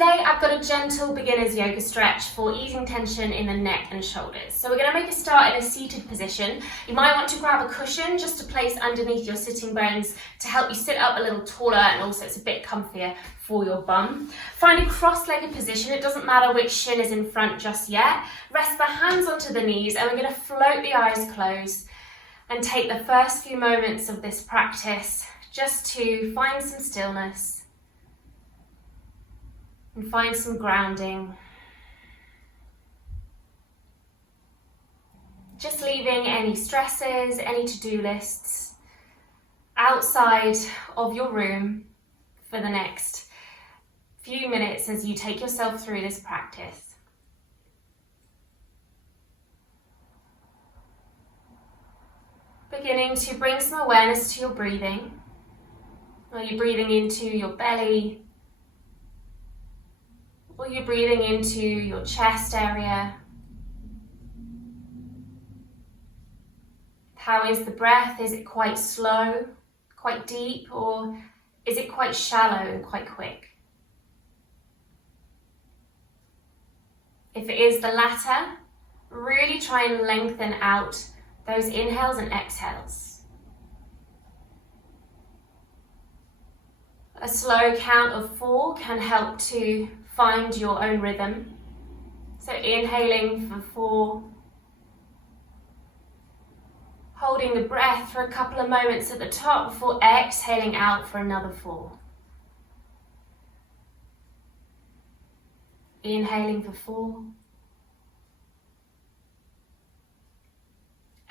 today I've got a gentle beginner's yoga stretch for easing tension in the neck and shoulders. So we're going to make a start in a seated position. You might want to grab a cushion just to place underneath your sitting bones to help you sit up a little taller, and also it's a bit comfier for your bum. Find a cross-legged position. It doesn't matter which shin is in front just yet. Rest the hands onto the knees, and we're going to float the eyes closed and take the first few moments of this practice just to find some stillness and find some grounding. Just leaving any stresses, any to-do lists outside of your room for the next few minutes as you take yourself through this practice. Beginning to bring some awareness to your breathing. Are you breathing into your belly? Or you're breathing into your chest area? How is the breath? Is it quite slow, quite deep, or is it quite shallow and quite quick? If it is the latter, really try and lengthen out those inhales and exhales. A slow count of 4 can help to find your own rhythm. So inhaling for 4, holding the breath for a couple of moments at the top before exhaling out for another 4. Inhaling for 4.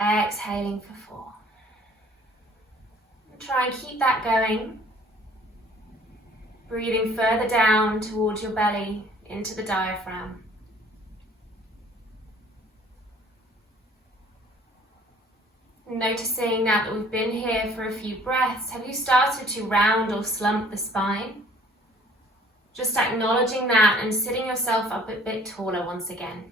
Exhaling for 4. And try and keep that going. Breathing further down towards your belly, into the diaphragm. Noticing now that we've been here for a few breaths, have you started to round or slump the spine? Just acknowledging that and sitting yourself up a bit taller once again.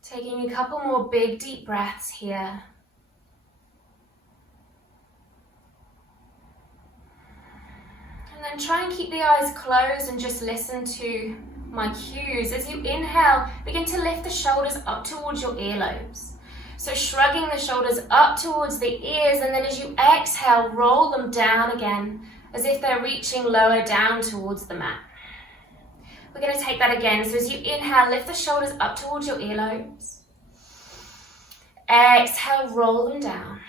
Taking a couple more big deep breaths here. And then try and keep the eyes closed and just listen to my cues. As you inhale, begin to lift the shoulders up towards your earlobes. So shrugging the shoulders up towards the ears, and then as you exhale, roll them down again as if they're reaching lower down towards the mat. We're going to take that again. So as you inhale, lift the shoulders up towards your earlobes. Exhale, roll them down.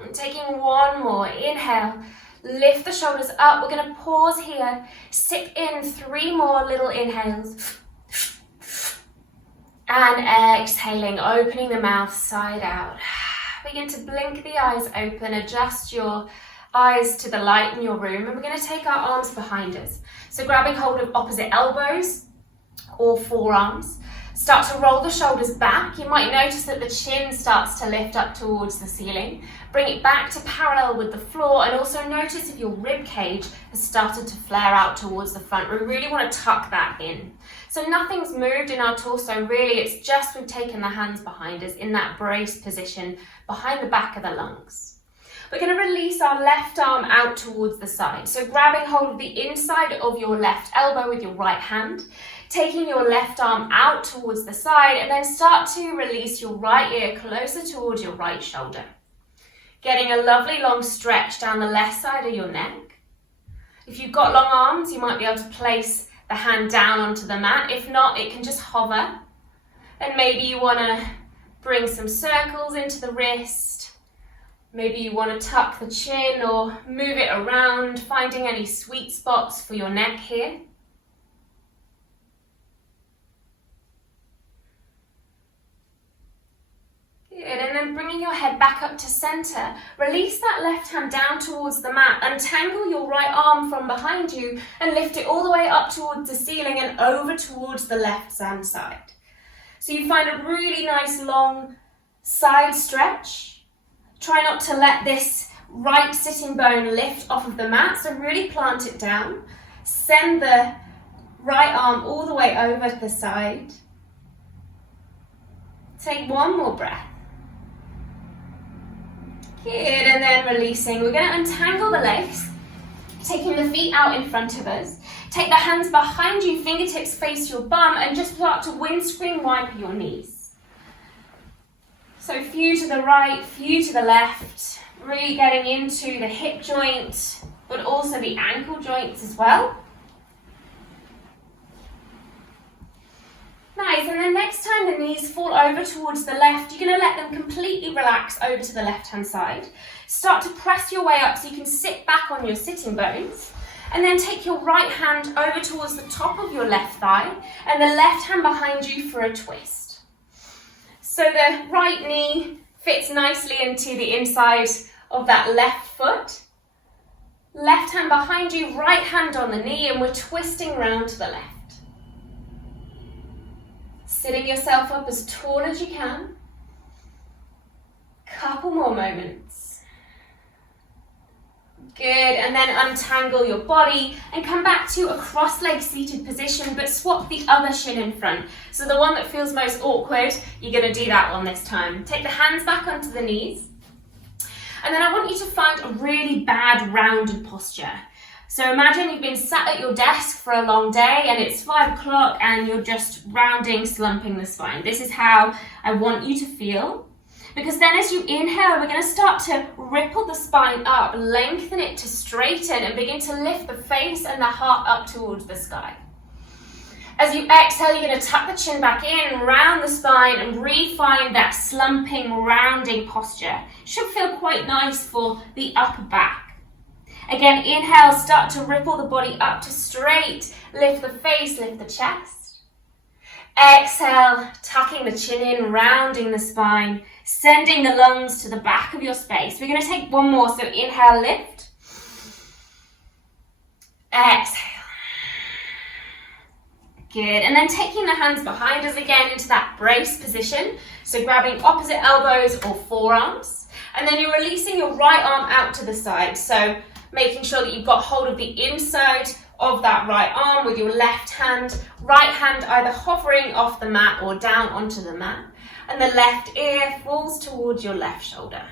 And taking one more. Inhale, lift the shoulders up. We're going to pause here. Sip in 3 more little inhales. And exhaling, opening the mouth side out. Begin to blink the eyes open. Adjust your eyes to the light in your room. And we're going to take our arms behind us. So grabbing hold of opposite elbows or forearms. Start to roll the shoulders back. You might notice that the chin starts to lift up towards the ceiling. Bring it back to parallel with the floor, and also notice if your rib cage has started to flare out towards the front. We really want to tuck that in. So nothing's moved in our torso really, it's just we've taken the hands behind us in that brace position behind the back of the lungs. We're going to release our left arm out towards the side. So grabbing hold of the inside of your left elbow with your right hand, taking your left arm out towards the side, and then start to release your right ear closer towards your right shoulder. Getting a lovely long stretch down the left side of your neck. If you've got long arms, you might be able to place the hand down onto the mat. If not, it can just hover. And maybe you want to bring some circles into the wrist. Maybe you want to tuck the chin or move it around, finding any sweet spots for your neck here. Good, and then bringing your head back up to center, release that left hand down towards the mat, untangle your right arm from behind you and lift it all the way up towards the ceiling and over towards the left hand side. So you find a really nice long side stretch. Try not to let this right sitting bone lift off of the mat, so really plant it down. Send the right arm all the way over to the side. Take one more breath. Good, and then releasing. We're going to untangle the legs, taking the feet out in front of us. Take the hands behind you, fingertips face your bum, and just start to windscreen wipe your knees. So few to the right, few to the left, really getting into the hip joint, but also the ankle joints as well. Nice, and then next time the knees fall over towards the left, you're going to let them completely relax over to the left-hand side. Start to press your way up so you can sit back on your sitting bones. And then take your right hand over towards the top of your left thigh and the left hand behind you for a twist. So the right knee fits nicely into the inside of that left foot. Left hand behind you, right hand on the knee, and we're twisting round to the left. Sitting yourself up as tall as you can. Couple more moments. Good, and then untangle your body and come back to a cross-legged seated position, but swap the other shin in front. So the one that feels most awkward, you're going to do that one this time. Take the hands back onto the knees. And then I want you to find a really bad rounded posture. So imagine you've been sat at your desk for a long day and it's 5 o'clock and you're just rounding, slumping the spine. This is how I want you to feel. Because then as you inhale, we're going to start to ripple the spine up, lengthen it to straighten and begin to lift the face and the heart up towards the sky. As you exhale, you're going to tuck the chin back in, round the spine and refine that slumping, rounding posture. Should feel quite nice for the upper back. Again, inhale, start to ripple the body up to straight. Lift the face, lift the chest. Exhale, tucking the chin in, rounding the spine, sending the lungs to the back of your space. We're going to take one more, so inhale, lift. Exhale. Good, and then taking the hands behind us again into that brace position. So grabbing opposite elbows or forearms. And then you're releasing your right arm out to the side. So making sure that you've got hold of the inside of that right arm with your left hand either hovering off the mat or down onto the mat, and the left ear falls towards your left shoulder.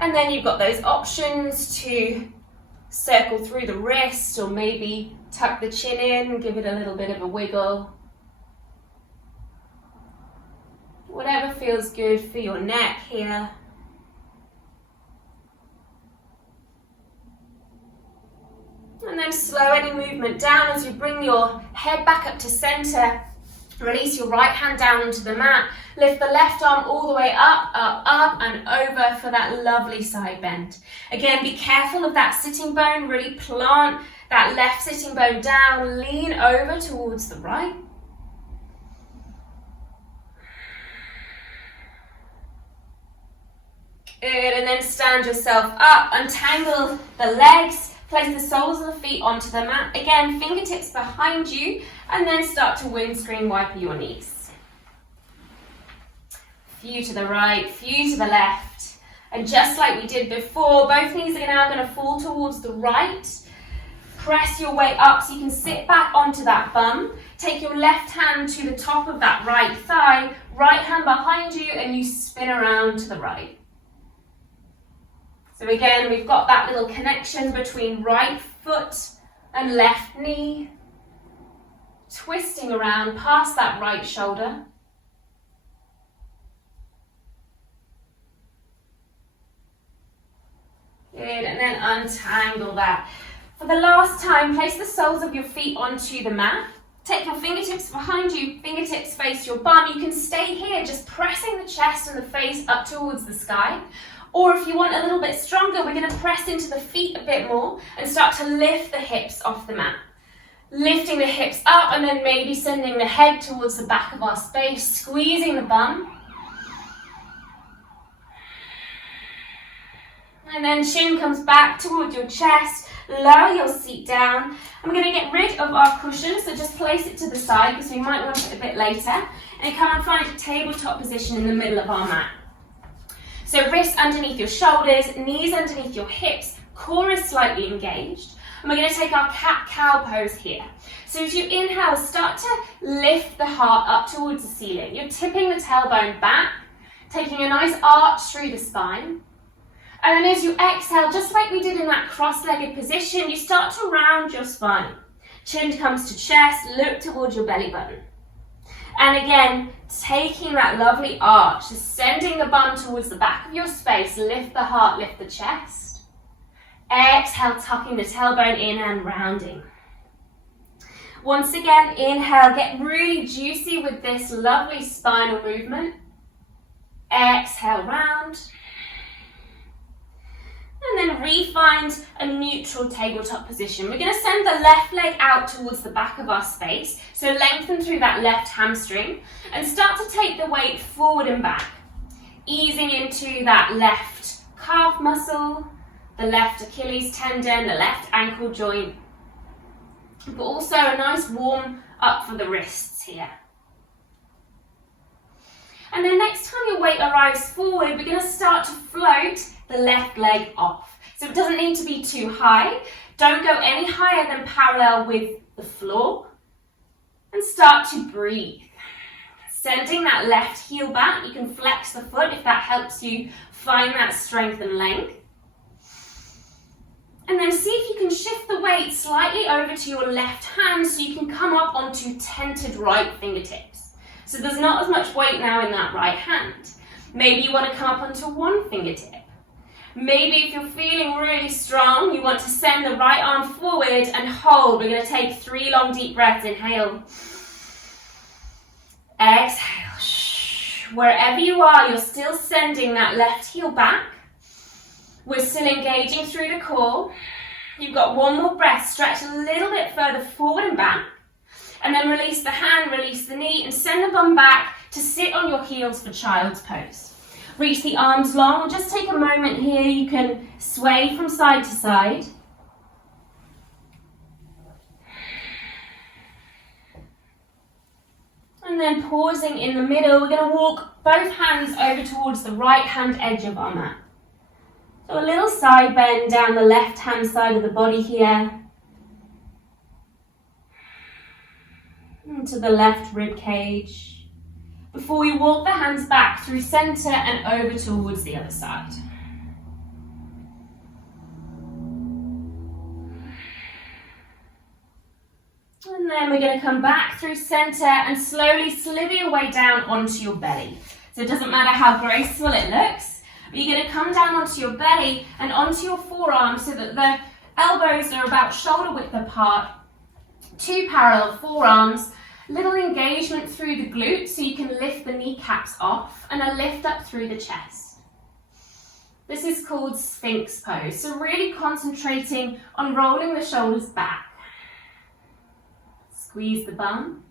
And then you've got those options to circle through the wrist or maybe tuck the chin in, give it a little bit of a wiggle. Whatever feels good for your neck here. And then slow any movement down as you bring your head back up to center. Release your right hand down onto the mat. Lift the left arm all the way up, up, up and over for that lovely side bend. Again, be careful of that sitting bone. Really plant that left sitting bone down. Lean over towards the right. Good, and then stand yourself up. Untangle the legs. Place the soles of the feet onto the mat. Again, fingertips behind you, and then start to windscreen wipe your knees. Few to the right, few to the left. And just like we did before, both knees are now going to fall towards the right. Press your way up so you can sit back onto that bum. Take your left hand to the top of that right thigh, right hand behind you, and you spin around to the right. So again, we've got that little connection between right foot and left knee, twisting around past that right shoulder. Good, and then untangle that. For the last time, place the soles of your feet onto the mat. Take your fingertips behind you, fingertips face your bum. You can stay here, just pressing the chest and the face up towards the sky. Or if you want a little bit stronger, we're going to press into the feet a bit more and start to lift the hips off the mat. Lifting the hips up and then maybe sending the head towards the back of our space, squeezing the bum. And then chin comes back towards your chest, lower your seat down. I'm going to get rid of our cushion, so just place it to the side because we might want it a bit later. And come and find a tabletop position in the middle of our mat. So wrists underneath your shoulders, knees underneath your hips, core is slightly engaged. And we're going to take our cat-cow pose here. So as you inhale, start to lift the heart up towards the ceiling. You're tipping the tailbone back, taking a nice arch through the spine. And then as you exhale, just like we did in that cross-legged position, you start to round your spine. Chin comes to chest, look towards your belly button. And again, taking that lovely arch, sending the bum towards the back of your space, lift the heart, lift the chest. Exhale, tucking the tailbone in and rounding. Once again, inhale, get really juicy with this lovely spinal movement. Exhale, round. And then re-find a neutral tabletop position. We're going to send the left leg out towards the back of our space. So lengthen through that left hamstring and start to take the weight forward and back. Easing into that left calf muscle, the left Achilles tendon, the left ankle joint. But also a nice warm up for the wrists here. And then next time your weight arrives forward, we're going to start to float the left leg off. So it doesn't need to be too high. Don't go any higher than parallel with the floor. And start to breathe. Sending that left heel back. You can flex the foot if that helps you find that strength and length. And then see if you can shift the weight slightly over to your left hand so you can come up onto tented right fingertips. So there's not as much weight now in that right hand. Maybe you want to come up onto one fingertip. Maybe if you're feeling really strong, you want to send the right arm forward and hold. We're going to take 3 long deep breaths. Inhale. Exhale. Wherever you are, you're still sending that left heel back. We're still engaging through the core. You've got one more breath. Stretch a little bit further forward and back. And then release the hand, release the knee, and send the bum back to sit on your heels for child's pose. Reach the arms long. Just take a moment here. You can sway from side to side. And then pausing in the middle, we're going to walk both hands over towards the right hand edge of our mat. So a little side bend down the left hand side of the body here. Into the left rib cage. Before we walk the hands back through center and over towards the other side. And then we're going to come back through center and slowly slither your way down onto your belly. So it doesn't matter how graceful it looks, but you're going to come down onto your belly and onto your forearms so that the elbows are about shoulder width apart. 2 parallel forearms. Little engagement through the glutes so you can lift the kneecaps off and a lift up through the chest. This is called Sphinx Pose. So really concentrating on rolling the shoulders back. Squeeze the bum.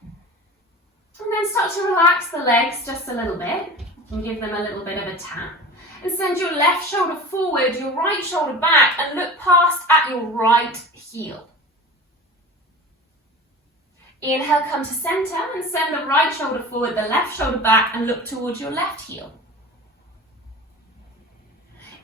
And then start to relax the legs just a little bit. You can give them a little bit of a tap. And send your left shoulder forward, your right shoulder back, and look past at your right heel. Inhale, come to center, and send the right shoulder forward, the left shoulder back, and look towards your left heel.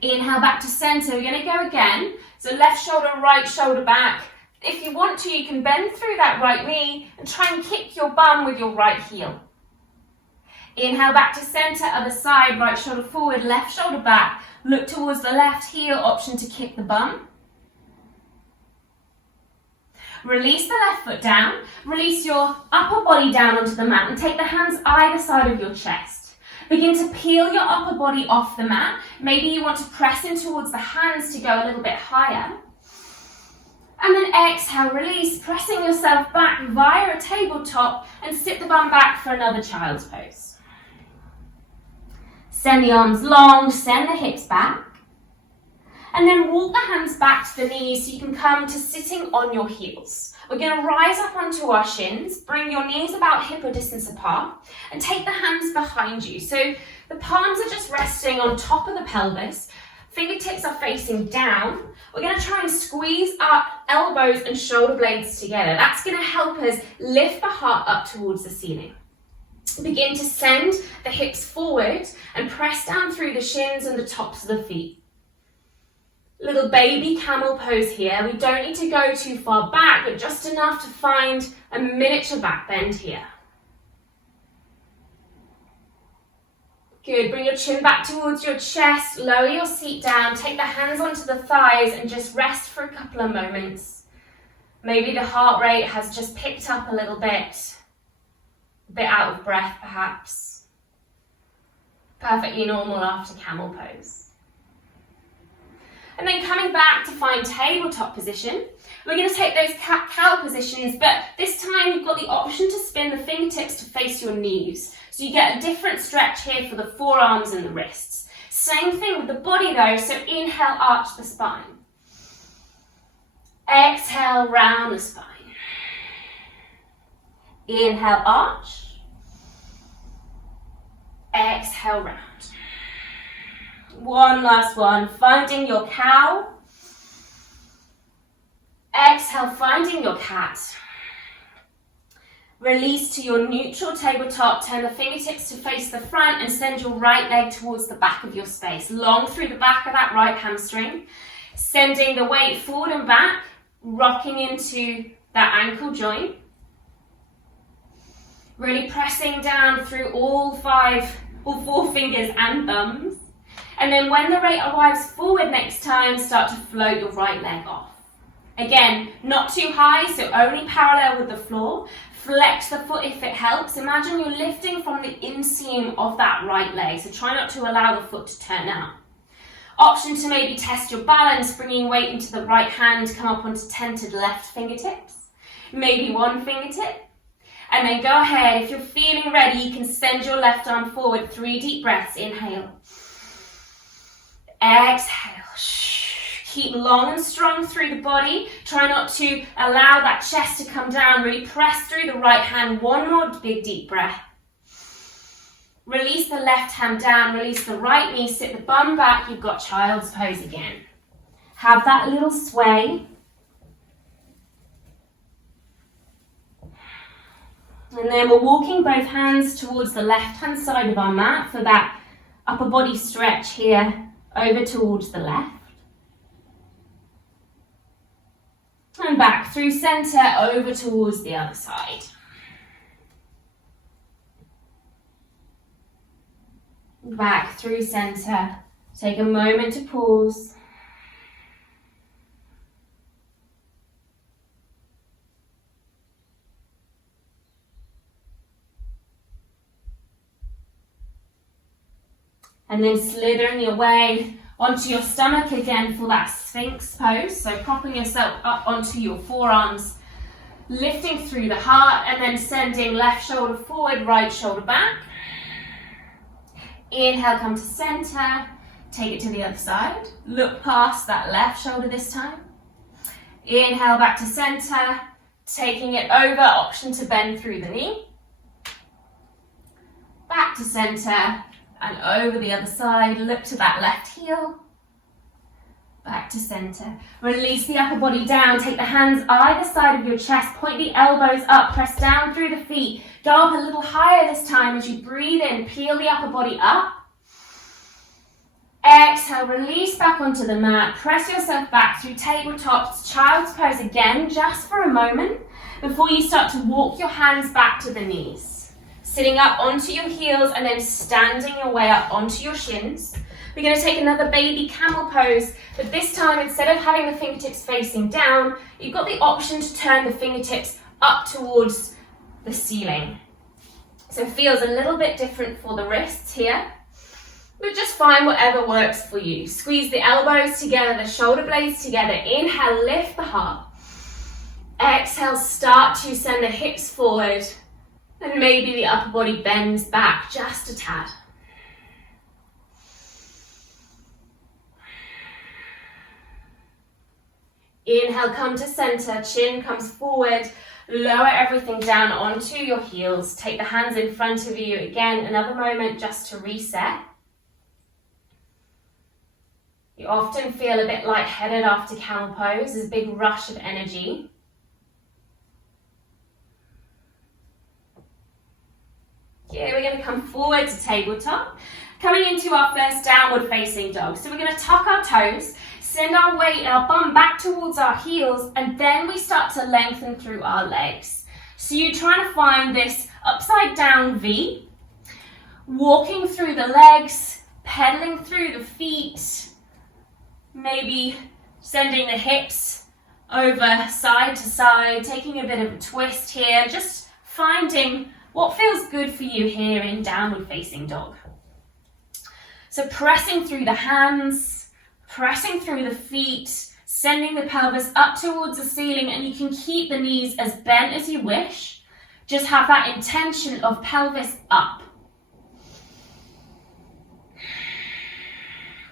Inhale, back to center. We're going to go again. So left shoulder, right shoulder back. If you want to, you can bend through that right knee and try and kick your bum with your right heel. Inhale, back to center, other side, right shoulder forward, left shoulder back. Look towards the left heel, option to kick the bum. Release the left foot down. Release your upper body down onto the mat and take the hands either side of your chest. Begin to peel your upper body off the mat. Maybe you want to press in towards the hands to go a little bit higher. And then exhale, release, pressing yourself back via a tabletop and sit the bum back for another child's pose. Send the arms long, send the hips back. And then walk the hands back to the knees so you can come to sitting on your heels. We're going to rise up onto our shins, bring your knees about hip or distance apart, and take the hands behind you. So the palms are just resting on top of the pelvis. Fingertips are facing down. We're going to try and squeeze our elbows and shoulder blades together. That's going to help us lift the heart up towards the ceiling. Begin to send the hips forward and press down through the shins and the tops of the feet. Little baby camel pose here. We don't need to go too far back, but just enough to find a miniature back bend here. Good, bring your chin back towards your chest, lower your seat down, take the hands onto the thighs and just rest for a couple of moments. Maybe the heart rate has just picked up a little bit, a bit out of breath perhaps. Perfectly normal after camel pose. And then coming back to find tabletop position, we're going to take those cat-cow positions, but this time you've got the option to spin the fingertips to face your knees. So you get a different stretch here for the forearms and the wrists. Same thing with the body though, so inhale, arch the spine. Exhale, round the spine. Inhale, arch. Exhale, round. One last one, finding your cow. Exhale, finding your cat. Release to your neutral tabletop, turn the fingertips to face the front and send your right leg towards the back of your space. Long through the back of that right hamstring. Sending the weight forward and back, rocking into that ankle joint. Really pressing down through all four fingers and thumbs. And then when the rate arrives forward next time, start to float your right leg off. Again, not too high, so only parallel with the floor. Flex the foot if it helps. Imagine you're lifting from the inseam of that right leg, so try not to allow the foot to turn out. Option to maybe test your balance, bringing weight into the right hand, come up onto tented left fingertips. Maybe one fingertip. And then go ahead, if you're feeling ready, you can send your left arm forward. 3 deep breaths, inhale. Exhale. Keep long and strong through the body. Try not to allow that chest to come down. Really press through the right hand. One more big deep breath. Release the left hand down. Release the right knee. Sit the bum back. You've got child's pose again. Have that little sway. And then we're walking both hands towards the left hand side of our mat for that upper body stretch here over towards the left. And back through center, over towards the other side. Back through center. Take a moment to pause. And then slithering your way onto your stomach again for that Sphinx pose. So propping yourself up onto your forearms, lifting through the heart and then sending left shoulder forward, right shoulder back. Inhale, come to center, take it to the other side. Look past that left shoulder this time. Inhale, back to center, taking it over, option to bend through the knee. Back to center. And over the other side, look to that left heel. Back to center. Release the upper body down. Take the hands either side of your chest. Point the elbows up. Press down through the feet. Go up a little higher this time as you breathe in. Peel the upper body up. Exhale, release back onto the mat. Press yourself back through tabletops. Child's pose again, just for a moment, before you start to walk your hands back to the knees. Sitting up onto your heels and then standing your way up onto your shins. We're going to take another baby camel pose, but this time instead of having the fingertips facing down, you've got the option to turn the fingertips up towards the ceiling. So it feels a little bit different for the wrists here, but just find whatever works for you. Squeeze the elbows together, the shoulder blades together. Inhale, lift the heart. Exhale, start to send the hips forward. And maybe the upper body bends back just a tad. Inhale, come to center, chin comes forward, lower everything down onto your heels. Take the hands in front of you. Again, another moment just to reset. You often feel a bit lightheaded after camel pose. There's a big rush of energy. Here we're going to come forward to tabletop, coming into our first downward facing dog. So we're going to tuck our toes, send our weight, our bum back towards our heels, and then we start to lengthen through our legs. So you're trying to find this upside down V walking through the legs, pedaling through the feet, maybe sending the hips over side to side, taking a bit of a twist here, just finding what feels good for you here in downward facing dog. So pressing through the hands, pressing through the feet, sending the pelvis up towards the ceiling, and you can keep the knees as bent as you wish. Just have that intention of pelvis up.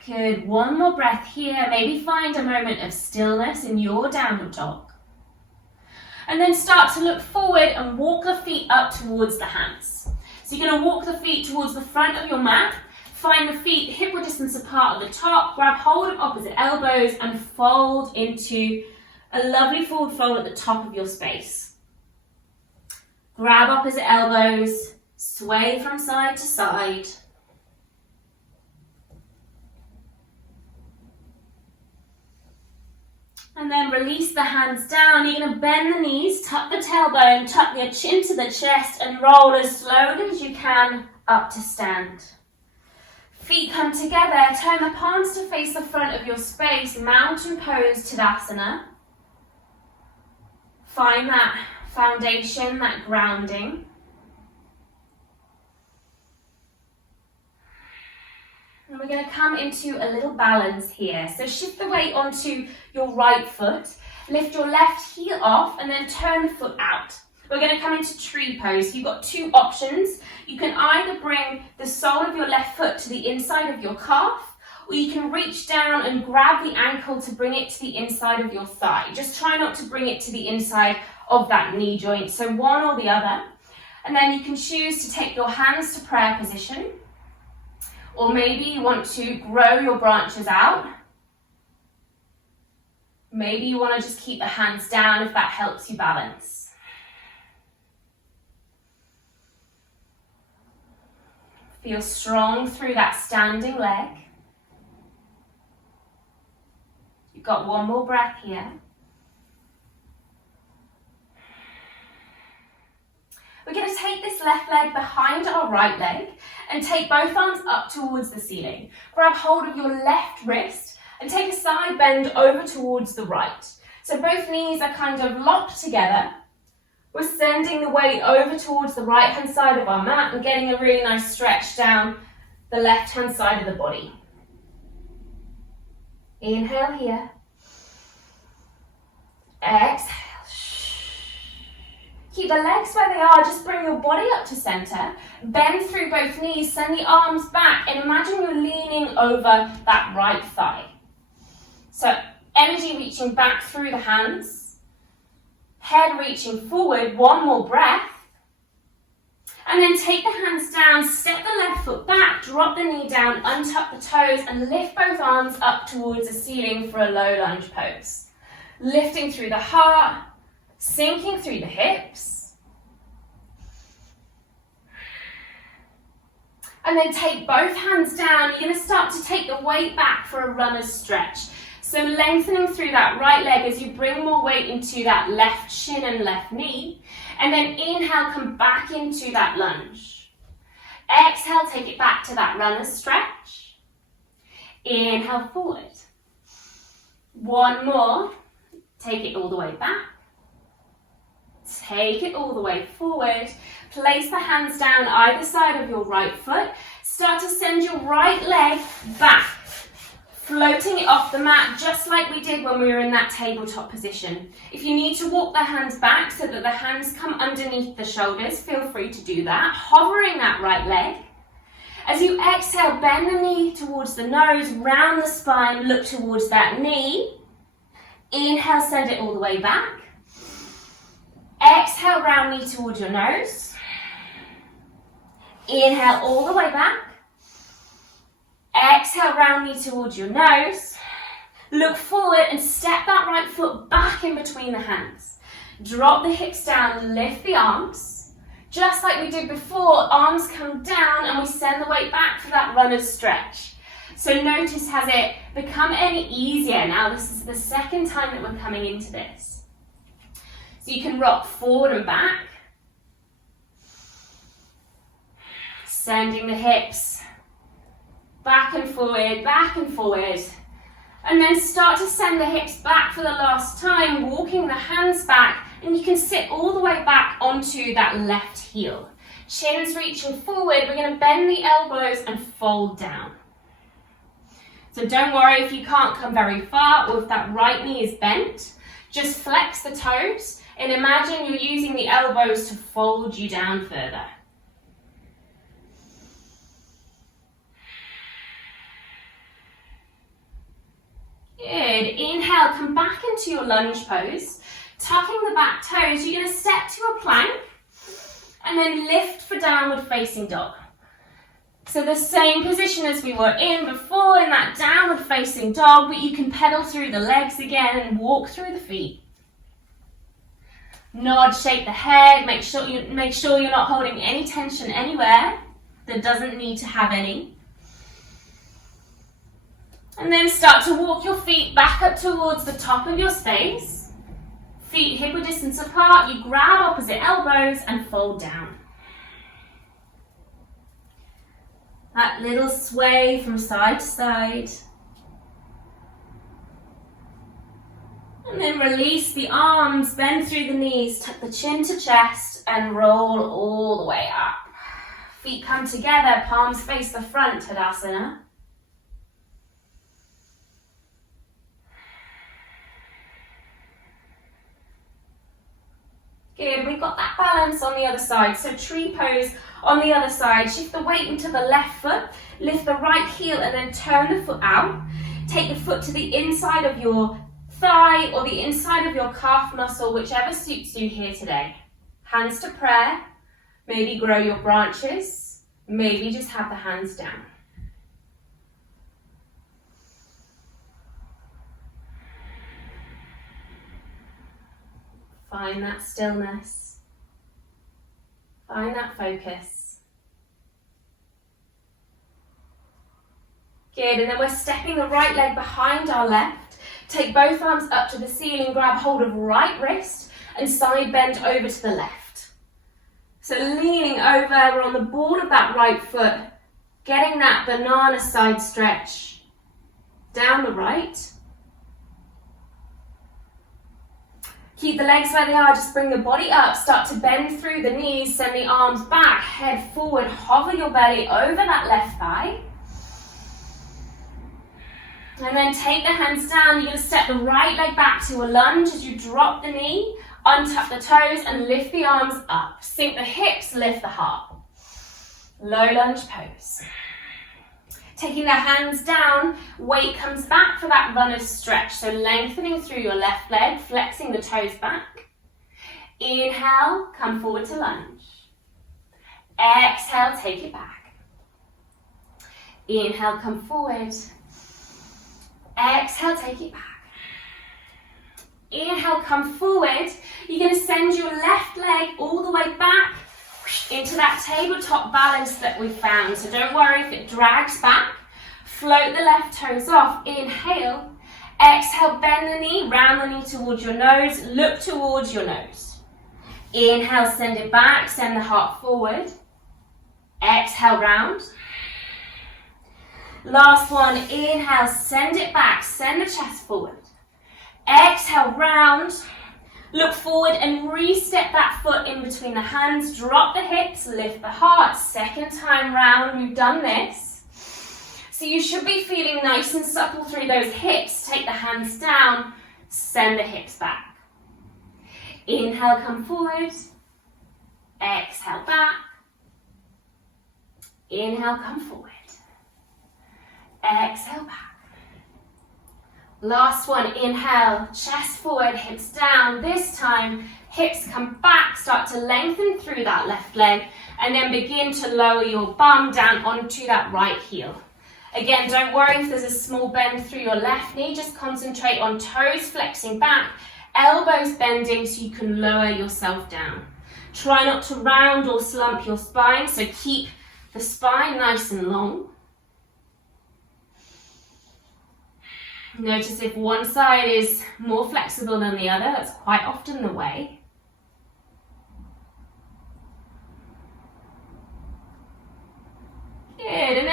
Good, one more breath here. Maybe find a moment of stillness in your downward dog. And then start to look forward and walk the feet up towards the hands. So you're going to walk the feet towards the front of your mat. Find the feet hip width distance apart at the top. Grab hold of opposite elbows and fold into a lovely forward fold at the top of your space. Grab opposite elbows, sway from side to side. And then release the hands down. You're going to bend the knees, tuck the tailbone, tuck your chin to the chest and roll as slowly as you can up to stand. Feet come together, turn the palms to face the front of your space, mountain pose, Tadasana. Find that foundation, that grounding. And we're going to come into a little balance here. So shift the weight onto your right foot, lift your left heel off and then turn the foot out. We're going to come into tree pose. You've got two options. You can either bring the sole of your left foot to the inside of your calf, or you can reach down and grab the ankle to bring it to the inside of your thigh. Just try not to bring it to the inside of that knee joint. So one or the other. And then you can choose to take your hands to prayer position. Or maybe you want to grow your branches out. Maybe you want to just keep the hands down if that helps you balance. Feel strong through that standing leg. You've got one more breath here. We're going to take this left leg behind our right leg and take both arms up towards the ceiling. Grab hold of your left wrist and take a side bend over towards the right. So both knees are kind of locked together. We're sending the weight over towards the right-hand side of our mat and getting a really nice stretch down the left-hand side of the body. Inhale here. Exhale. Keep the legs where they are, just bring your body up to center. Bend through both knees, send the arms back, and imagine you're leaning over that right thigh. So energy reaching back through the hands. Head reaching forward, one more breath. And then take the hands down, step the left foot back, drop the knee down, untuck the toes, and lift both arms up towards the ceiling for a low lunge pose. Lifting through the heart, sinking through the hips. And then take both hands down. You're going to start to take the weight back for a runner's stretch. So lengthening through that right leg as you bring more weight into that left shin and left knee. And then inhale, come back into that lunge. Exhale, take it back to that runner's stretch. Inhale forward. One more. Take it all the way back. Take it all the way forward. Place the hands down either side of your right foot. Start to send your right leg back. Floating it off the mat just like we did when we were in that tabletop position. If you need to walk the hands back so that the hands come underneath the shoulders, feel free to do that. Hovering that right leg. As you exhale, bend the knee towards the nose, round the spine, look towards that knee. Inhale, send it all the way back. Exhale, round knee towards your nose. Inhale all the way back. Exhale, round knee towards your nose. Look forward and step that right foot back in between the hands. Drop the hips down, lift the arms. Just like we did before, arms come down and we send the weight back for that runner's stretch. So notice, has it become any easier now? This is the second time that we're coming into this. So you can rock forward and back. Sending the hips back and forward, and then start to send the hips back for the last time, walking the hands back, and you can sit all the way back onto that left heel. Chin's reaching forward, we're going to bend the elbows and fold down. So don't worry if you can't come very far or if that right knee is bent, just flex the toes and imagine you're using the elbows to fold you down further. Good. Inhale, come back into your lunge pose. Tucking the back toes, you're going to step to a plank and then lift for downward facing dog. So the same position as we were in before in that downward facing dog, but you can pedal through the legs again and walk through the feet. Nod, shake the head, make sure you're not holding any tension anywhere that doesn't need to have any. And then start to walk your feet back up towards the top of your space. Feet hip width distance apart, you grab opposite elbows and fold down. That little sway from side to side. And then release the arms, bend through the knees, tuck the chin to chest and roll all the way up. Feet come together, palms face the front, Tadasana. Good, we've got that balance on the other side. So tree pose on the other side. Shift the weight into the left foot, lift the right heel and then turn the foot out. Take the foot to the inside of your thigh or the inside of your calf muscle, whichever suits you here today. Hands to prayer, maybe grow your branches, maybe just have the hands down. Find that stillness. Find that focus. Good, and then we're stepping the right leg behind our left. Take both arms up to the ceiling, grab hold of right wrist and side bend over to the left. So leaning over, we're on the ball of that right foot, getting that banana side stretch down the right. Keep the legs where they are, just bring the body up, start to bend through the knees, send the arms back, head forward, hover your belly over that left thigh. And then take the hands down, you're going to step the right leg back to a lunge as you drop the knee, untuck the toes and lift the arms up. Sink the hips, lift the heart. Low lunge pose. Taking the hands down, weight comes back for that runner's stretch. So lengthening through your left leg, flexing the toes back. Inhale, come forward to lunge. Exhale, take it back. Inhale, come forward. Exhale, take it back. Inhale, come forward. You're going to send your left leg all the way back into that tabletop balance that we found. So don't worry if it drags back. Float the left toes off. Inhale. Exhale, bend the knee, round the knee towards your nose. Look towards your nose. Inhale, send it back. Send the heart forward. Exhale, round. Last one. Inhale, send it back. Send the chest forward. Exhale, round. Look forward and re-step that foot in between the hands. Drop the hips, lift the heart. Second time round, we've done this. So you should be feeling nice and supple through those hips. Take the hands down, send the hips back. Inhale, come forward. Exhale, back. Inhale, come forward. Exhale, back. Last one, inhale, chest forward, hips down. This time, hips come back, start to lengthen through that left leg, and then begin to lower your bum down onto that right heel. Again, don't worry if there's a small bend through your left knee, just concentrate on toes flexing back, elbows bending so you can lower yourself down. Try not to round or slump your spine, so keep the spine nice and long. Notice if one side is more flexible than the other, that's quite often the way.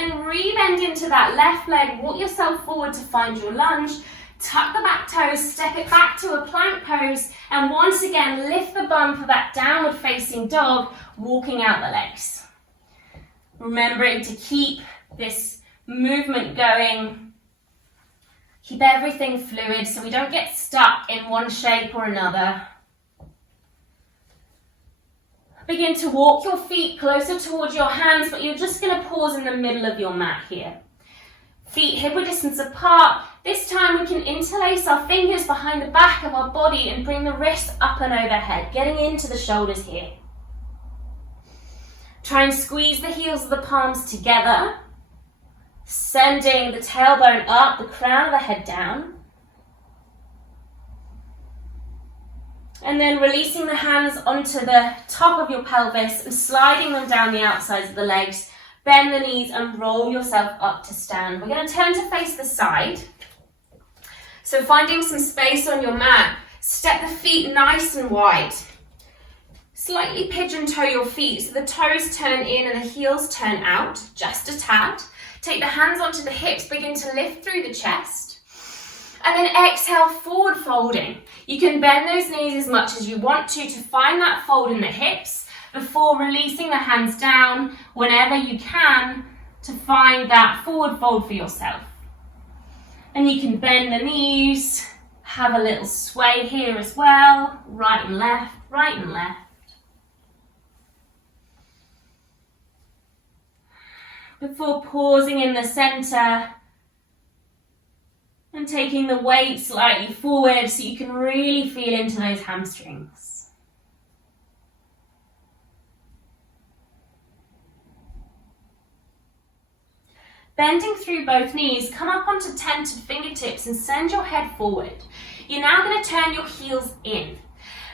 then re-bend into that left leg, walk yourself forward to find your lunge, tuck the back toes, step it back to a plank pose, and once again, lift the bum for that downward facing dog, walking out the legs. Remembering to keep this movement going, keep everything fluid so we don't get stuck in one shape or another. Begin to walk your feet closer towards your hands, but you're just going to pause in the middle of your mat here. Feet hip width distance apart. This time we can interlace our fingers behind the back of our body and bring the wrists up and overhead, getting into the shoulders here. Try and squeeze the heels of the palms together, sending the tailbone up, the crown of the head down. And then releasing the hands onto the top of your pelvis and sliding them down the outsides of the legs. Bend the knees and roll yourself up to stand. We're going to turn to face the side. So finding some space on your mat, step the feet nice and wide. Slightly pigeon toe your feet so the toes turn in and the heels turn out, just a tad. Take the hands onto the hips, begin to lift through the chest. And then exhale, forward folding. You can bend those knees as much as you want to find that fold in the hips before releasing the hands down whenever you can to find that forward fold for yourself. And you can bend the knees, have a little sway here as well, right and left, right and left. Before pausing in the center and taking the weight slightly forward so you can really feel into those hamstrings. Bending through both knees, come up onto tented fingertips and send your head forward. You're now going to turn your heels in.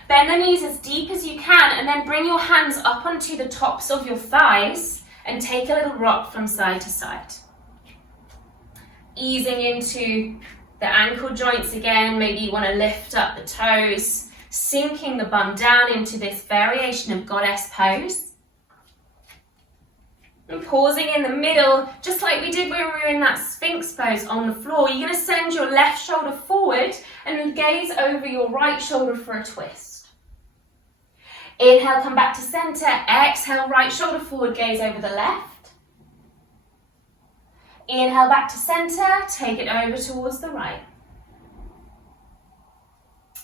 Bend the knees as deep as you can and then bring your hands up onto the tops of your thighs and take a little rock from side to side. Easing into the ankle joints again, maybe you want to lift up the toes, sinking the bum down into this variation of goddess pose. And pausing in the middle, just like we did when we were in that Sphinx pose on the floor, you're going to send your left shoulder forward and gaze over your right shoulder for a twist. Inhale, come back to center. Exhale, right shoulder forward, gaze over the left. Inhale, back to center. Take it over towards the right.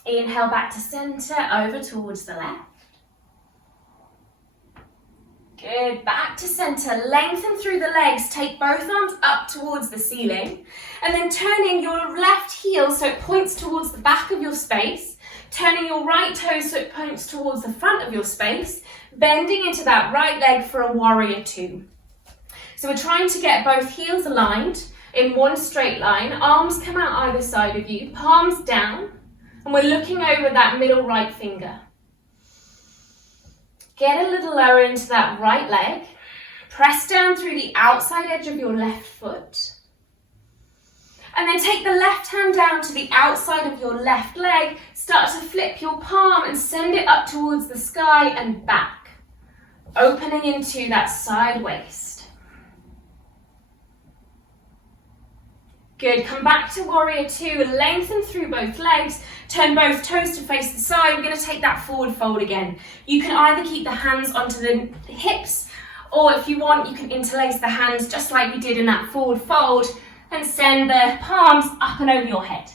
Inhale, back to center, over towards the left. Good, back to center, lengthen through the legs, take both arms up towards the ceiling, and then turning your left heel so it points towards the back of your space, turning your right toe so it points towards the front of your space, bending into that right leg for a warrior two. So we're trying to get both heels aligned in one straight line, arms come out either side of you, palms down, and we're looking over that middle right finger. Get a little lower into that right leg. Press down through the outside edge of your left foot. And then take the left hand down to the outside of your left leg. Start to flip your palm and send it up towards the sky and back. Opening into that side waist. Good, come back to warrior two, lengthen through both legs, turn both toes to face the side. We're going to take that forward fold again. You can either keep the hands onto the hips, or if you want, you can interlace the hands just like we did in that forward fold and send the palms up and over your head.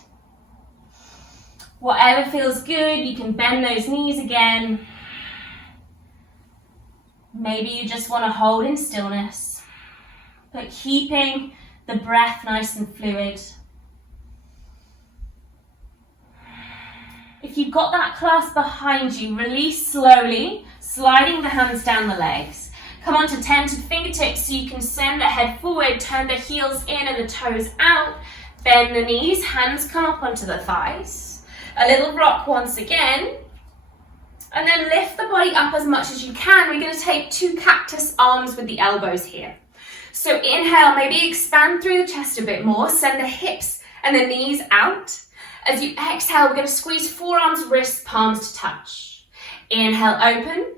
Whatever feels good, you can bend those knees again. Maybe you just want to hold in stillness, but keeping the breath nice and fluid. If you've got that clasp behind you, release slowly, sliding the hands down the legs. Come onto tented fingertips so you can send the head forward, turn the heels in and the toes out. Bend the knees, hands come up onto the thighs. A little rock once again. And then lift the body up as much as you can. We're going to take two cactus arms with the elbows here. So inhale, maybe expand through the chest a bit more. Send the hips and the knees out. As you exhale, we're going to squeeze forearms, wrists, palms to touch. Inhale, open.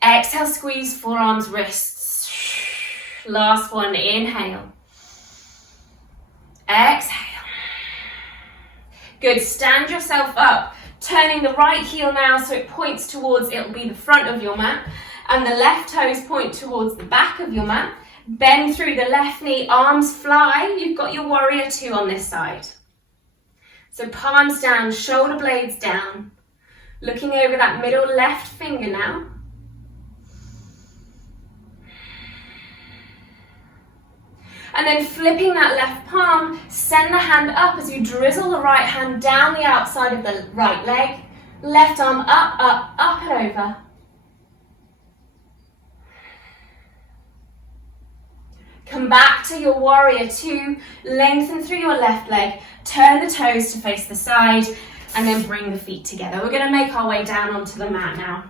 Exhale, squeeze forearms, wrists. Last one, inhale. Exhale. Good, stand yourself up, turning the right heel now so it points towards, it'll be the front of your mat, and the left toes point towards the back of your mat. Bend through the left knee, arms fly. You've got your warrior two on this side. So palms down, shoulder blades down. Looking over that middle left finger now. And then flipping that left palm, send the hand up as you drizzle the right hand down the outside of the right leg. Left arm up, up, up and over. Come back to your warrior two, lengthen through your left leg, turn the toes to face the side, and then bring the feet together. We're going to make our way down onto the mat now.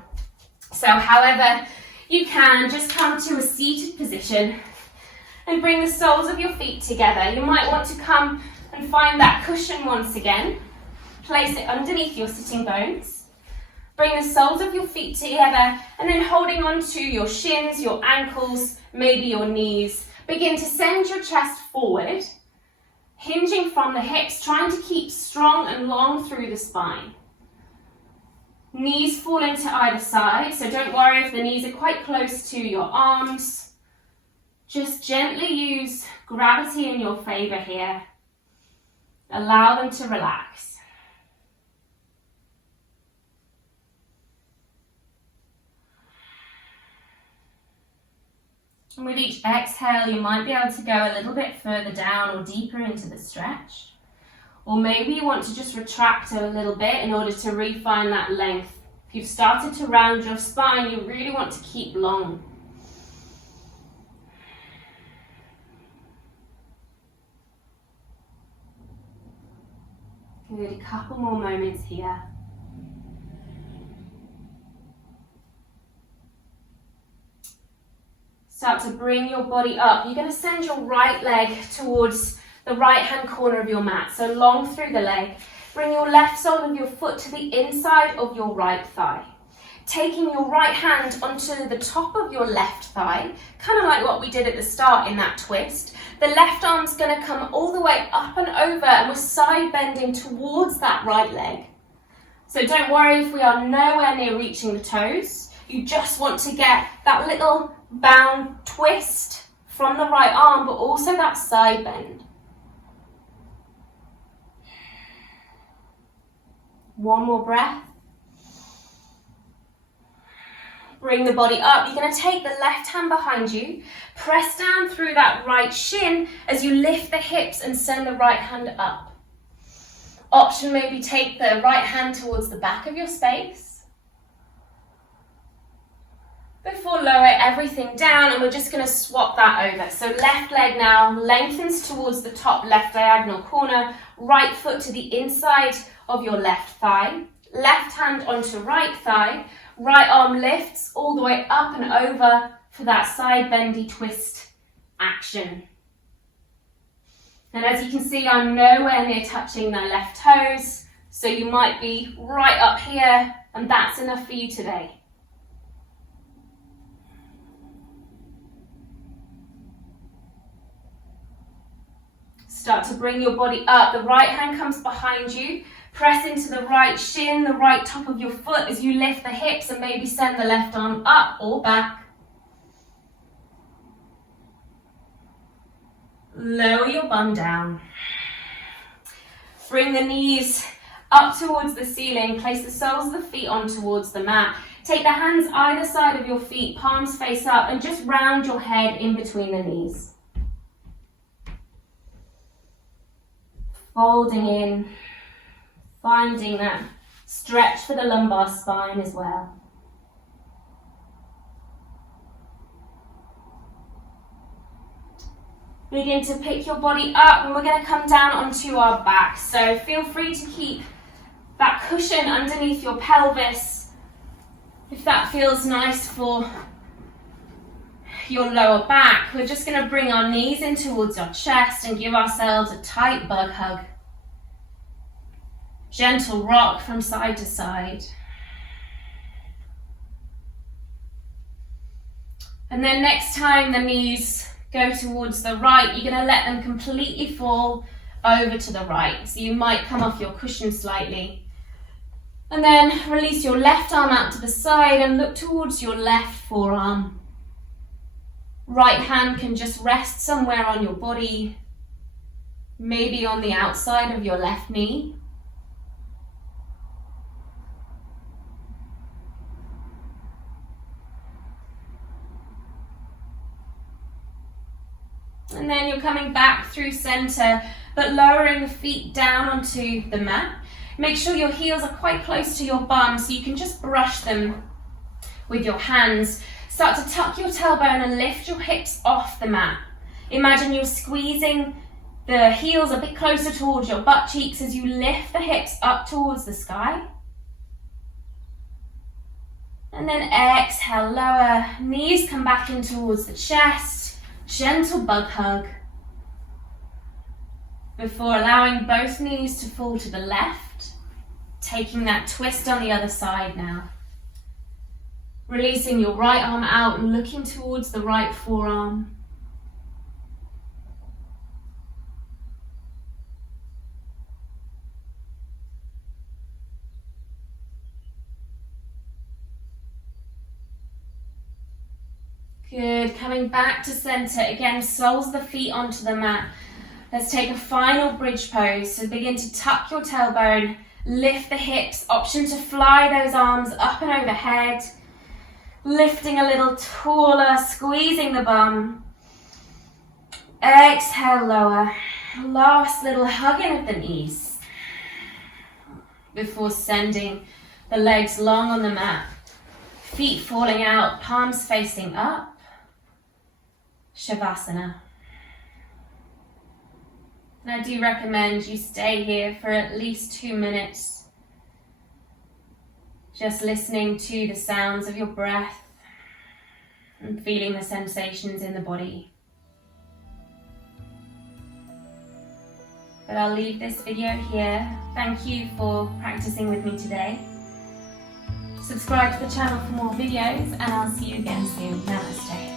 So however you can, just come to a seated position and bring the soles of your feet together. You might want to come and find that cushion once again. Place it underneath your sitting bones. Bring the soles of your feet together and then holding on to your shins, your ankles, maybe your knees. Begin to send your chest forward, hinging from the hips, trying to keep strong and long through the spine. Knees fall into either side, so don't worry if the knees are quite close to your arms. Just gently use gravity in your favor here. Allow them to relax. And with each exhale, you might be able to go a little bit further down or deeper into the stretch. Or maybe you want to just retract a little bit in order to refine that length. If you've started to round your spine, you really want to keep long. Good, a couple more moments here. Start to bring your body up. You're going to send your right leg towards the right hand corner of your mat. So long through the leg. Bring your left sole of your foot to the inside of your right thigh. Taking your right hand onto the top of your left thigh, kind of like what we did at the start in that twist. The left arm's going to come all the way up and over, and we're side bending towards that right leg. So don't worry if we are nowhere near reaching the toes. You just want to get that little bound twist from the right arm, but also that side bend. One more breath. Bring the body up. You're going to take the left hand behind you, press down through that right shin as you lift the hips and send the right hand up. Option maybe take the right hand towards the back of your space. Before lower everything down, and we're just going to swap that over. So left leg now lengthens towards the top left diagonal corner, right foot to the inside of your left thigh, left hand onto right thigh, right arm lifts all the way up and over for that side bendy twist action. And as you can see, I'm nowhere near touching my left toes, so you might be right up here, and that's enough for you today. Start to bring your body up. The right hand comes behind you. Press into the right shin, the right top of your foot as you lift the hips and maybe send the left arm up or back. Lower your bum down. Bring the knees up towards the ceiling. Place the soles of the feet on towards the mat. Take the hands either side of your feet, palms face up, and just round your head in between the knees. Folding in. Finding that stretch for the lumbar spine as well. Begin to pick your body up, and we're going to come down onto our back. So feel free to keep that cushion underneath your pelvis if that feels nice for your lower back. We're just going to bring our knees in towards our chest and give ourselves a tight bug hug. Gentle rock from side to side. And then next time the knees go towards the right, you're going to let them completely fall over to the right. So you might come off your cushion slightly. And then release your left arm out to the side and look towards your left forearm. Right hand can just rest somewhere on your body, maybe on the outside of your left knee. And then you're coming back through center, but lowering the feet down onto the mat. Make sure your heels are quite close to your bum so you can just brush them with your hands. Start to tuck your tailbone and lift your hips off the mat. Imagine you're squeezing the heels a bit closer towards your butt cheeks as you lift the hips up towards the sky. And then exhale, lower, knees come back in towards the chest, gentle bug hug. Before allowing both knees to fall to the left, taking that twist on the other side now. Releasing your right arm out and looking towards the right forearm. Good, coming back to center. Again, soles of the feet onto the mat. Let's take a final bridge pose. So begin to tuck your tailbone, lift the hips, option to fly those arms up and overhead. Lifting a little taller, squeezing the bum. Exhale, lower. Last little hug in of the knees. Before sending the legs long on the mat. Feet falling out, palms facing up. Shavasana. And I do recommend you stay here for at least 2 minutes. Just listening to the sounds of your breath and feeling the sensations in the body. But I'll leave this video here. Thank you for practicing with me today. Subscribe to the channel for more videos and I'll see you again soon. Namaste.